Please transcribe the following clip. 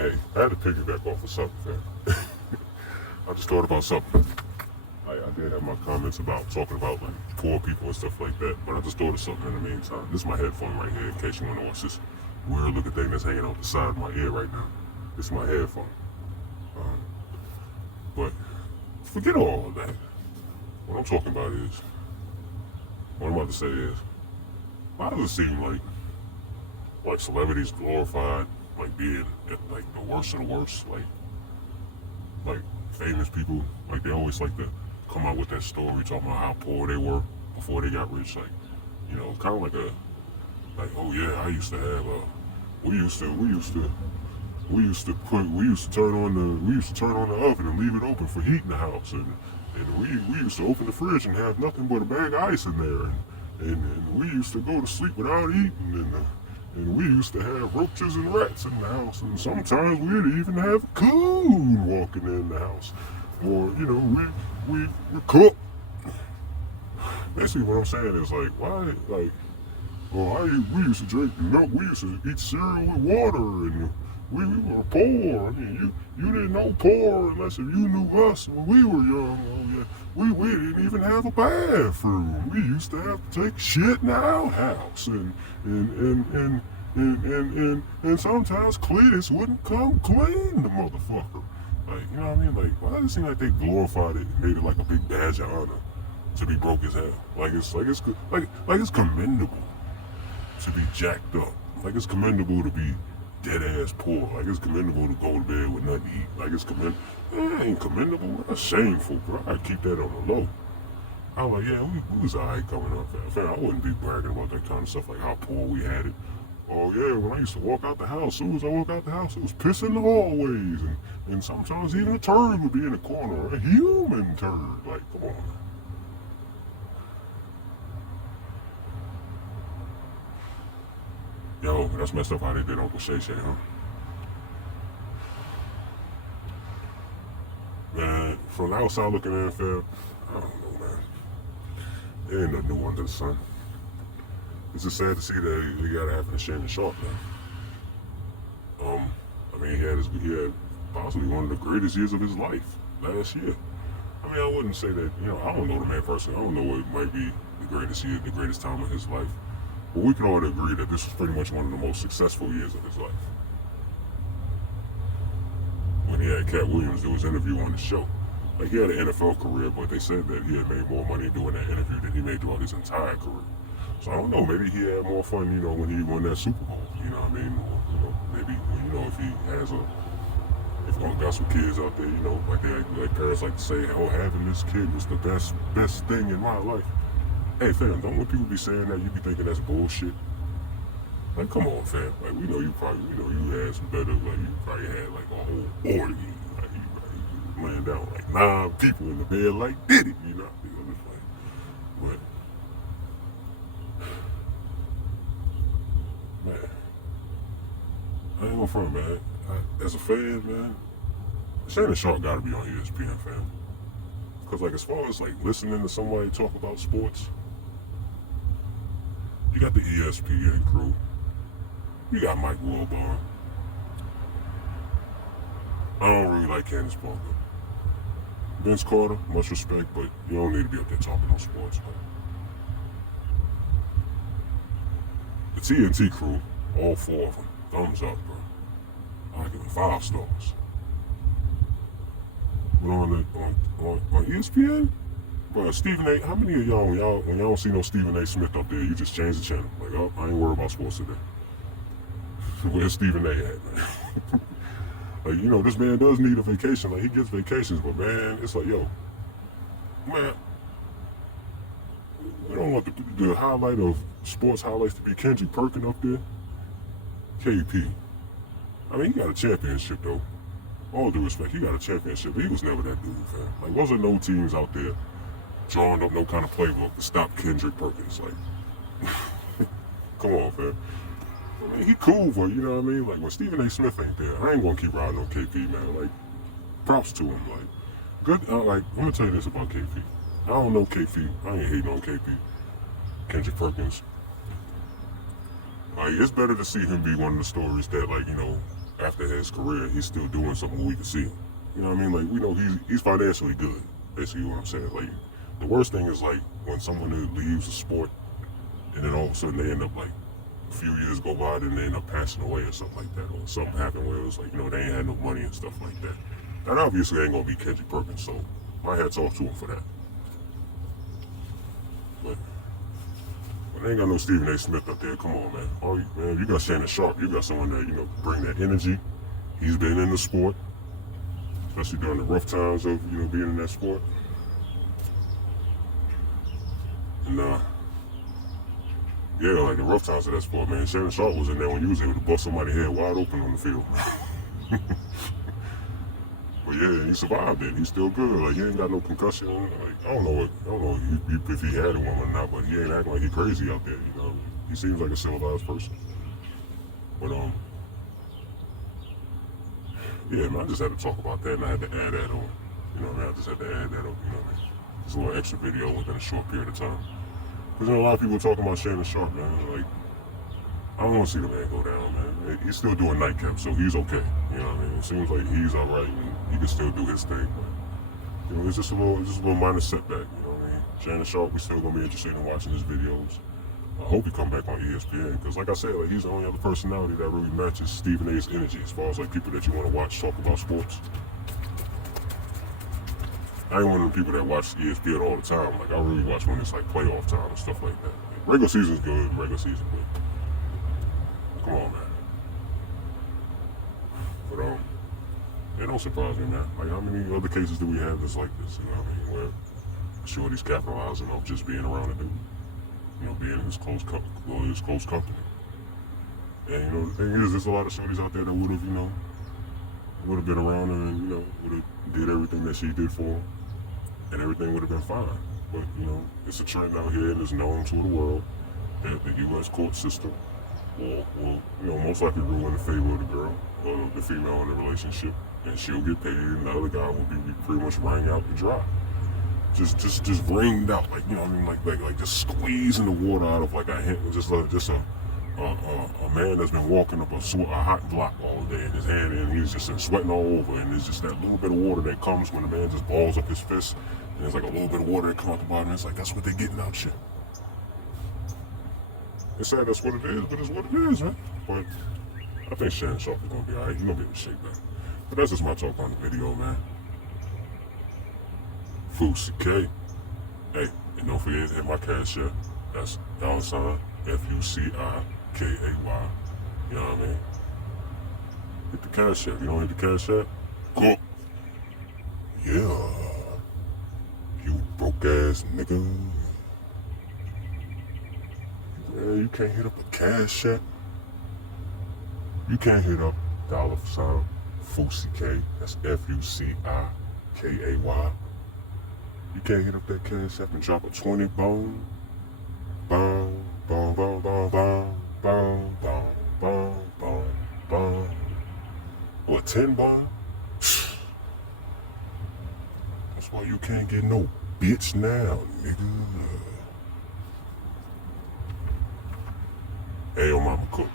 Hey, I had to piggyback off of something, fam. I just thought about something. I did have my comments about talking about like poor people and stuff like that, but I just thought of something in the meantime. This is my headphone right here, in case you want to watch this weird looking thing that's hanging out the side of my ear right now. This is my headphone. Um, but forget all of that. What I'm talking about is, what I'm about to say is, why does it seem like celebrities glorified, like being like the worst of the worst, like famous people, like they always like to come out with that story talking about how poor they were before they got rich, like kind of like oh yeah, I used to have we used to turn on the oven and leave it open for heat in the house, and we used to open the fridge and have nothing but a bag of ice in there, and we used to go to sleep without eating, and we used to have roaches and rats in the house, and sometimes we'd even have a coon walking in the house, or we cook. Basically, what I'm saying is like, why, like, well, we used to drink milk, we used to eat cereal with water, and we were poor. I mean, you didn't know poor unless if you knew us when we were young. Oh yeah, we didn't even have a bathroom. We used to have to take shit in our house, and sometimes Cletus wouldn't come clean the motherfucker. Like, you know what I mean? Like, why does it seem like they glorified it and made it like a big badge of honor to be broke as hell? Like it's commendable to be jacked up. Like it's commendable to be dead ass poor. Like it's commendable to go to bed with nothing to eat. Like it's it ain't commendable. That's shameful, bro. I keep that on the low. I was like, yeah, we was alright coming up. Fam, I wouldn't be bragging about that kind of stuff, like how poor we had it. Oh yeah, when I used to walk out the house, as soon as I walk out the house, it was piss in the hallways, and sometimes even a turd would be in the corner, a human turd. Like, come on. Yo, that's messed up how they did Uncle Shay Shay, huh? Man, from the outside looking in, fam, I don't know, man. There ain't nothing new under the sun. It's just sad to see that he got to happen to Shannon Sharpe now. I mean, he had possibly one of the greatest years of his life last year. I mean, I wouldn't say that, I don't know the man personally. I don't know what might be the greatest year, the greatest time of his life. But we can all agree that this was pretty much one of the most successful years of his life. When he had Cat Williams do his interview on the show. Like, he had an NFL career, but they said that he had made more money doing that interview than he made throughout his entire career. So I don't know, maybe he had more fun, when he won that Super Bowl, you know what I mean? Or, maybe, if he has if he got some kids out there, like parents like to say, oh, having this kid was the best thing in my life. Hey, fam, don't when people be saying that, you be thinking that's bullshit? Like, come on, fam. Like, we know you had some better, like, you probably had, like, a whole orgy. Like, you laying down, like, 9 people in the bed, like, did it, But, man, I ain't gonna front, man. As a fan, man, Shannon Sharpe gotta be on ESPN, fam. Because, like, as far as, like, listening to somebody talk about sports, you got the ESPN crew. You got Mike Wilbon. I don't really like Candace Parker. Vince Carter, much respect, but you don't need to be up there talking on sports, man. The TNT crew, all 4 of them, thumbs up, bro. I give them 5 stars. But on ESPN, bro, Stephen A. How many of y'all, when y'all don't see no Stephen A. Smith up there, you just change the channel? Like, oh, I ain't worried about sports today. Where's Stephen A. at, man? Like, this man does need a vacation. Like, he gets vacations, but man, it's like, yo, man, we don't want the highlight of sports highlights to be Kendrick Perkins up there. KP. I mean, he got a championship, though. All due respect, he got a championship, but he was never that dude, fam. Like, wasn't no teams out there drawing up no kind of playbook to stop Kendrick Perkins. Like, come on, fam. I mean, he cool, but you know what I mean? Like, when Stephen A. Smith ain't there, I ain't gonna keep riding on KP, man. Like, props to him. Like, good, like, I'm gonna tell you this about KP. I don't know KP. I ain't hating on KP. Kendrick Perkins. Like, it's better to see him be one of the stories that, like, after his career, he's still doing something where we can see him. You know what I mean? Like, we know he's financially good, basically what I'm saying. Like, the worst thing is like when someone leaves a sport and then all of a sudden they end up like a few years go by and they end up passing away or something like that, or something happened where it was like, they ain't had no money and stuff like that. That obviously ain't gonna be Kendrick Perkins, so my hat's off to him for that. But when they ain't got no Stephen A. Smith up there, come on, man. You got Shannon Sharpe. You got someone that, bring that energy. He's been in the sport, especially during the rough times of, being in that sport. And, yeah, like the rough times of that sport, man. Shannon Sharpe was in there when you was able to bust somebody's head wide open on the field. But yeah, he survived it. He's still good. Like, he ain't got no concussion. Like, I don't know if he had one or not, but he ain't acting like he crazy out there. He seems like a civilized person. But yeah, man, I just had to talk about that, and I had to add that on. I just had to add that on. Just a little extra video within a short period of time. Because a lot of people talking about Shannon Sharpe, man. Like, I don't want to see the man go down, man. He's still doing nightcap, so he's okay. You know what I mean? It seems like he's all right, and he can still do his thing. But it's just a little minor setback. You know what I mean? Shannon Sharpe, we still gonna be interested in watching his videos. I hope he come back on ESPN, because like I said, like, he's the only other personality that really matches Stephen A's energy as far as like people that you want to watch talk about sports. I ain't one of the people that watch ESPN all the time. Like, I really watch when it's like playoff time and stuff like that. Like, regular season's good, regular season, but come on, man. But it don't surprise me, man. Like, how many other cases do we have that's like this? You know what I mean? Where shorty's capitalizing off just being around a dude. Being in his close company. And the thing is, there's a lot of shorties out there that would have been around her and would have did everything that she did for him, and everything would have been fine. But it's a trend out here, and it's known to the world that the U.S. court system will most likely rule in the favor of the girl or the female in the relationship, and she'll get paid, and the other guy will be pretty much wring out the dry. Just wringed out, like, like just squeezing the water out of like a man that's been walking up a hot block all day in his hand, and he's just sweating all over, and there's just that little bit of water that comes when the man just balls up his fist, and there's like a little bit of water that comes out the bottom, and it's like, that's what they're getting out shit. It's sad that's what it is, but it's what it is, man. But I think Shannon Sharpe is gonna be alright. He's gonna be able to shake that. But that's just my talk on the video, man. Fusi K. Hey, and don't forget to hit my cash app. That's $FUCIKAY. You know what I mean? Hit the cash app. You don't hit the cash app? Cool. Yeah. You broke ass nigga. Yeah, you can't hit up a cash app. You can't hit up $ Fusi K. That's FUCIKAY. You can't hit up that cash app and drop a 20 bone. Boom, boom, boom, boom, boom, boom, boom, boom, boom, boom. Or a 10 bone? That's why you can't get no bitch now, nigga. Hey, yo, mama cook.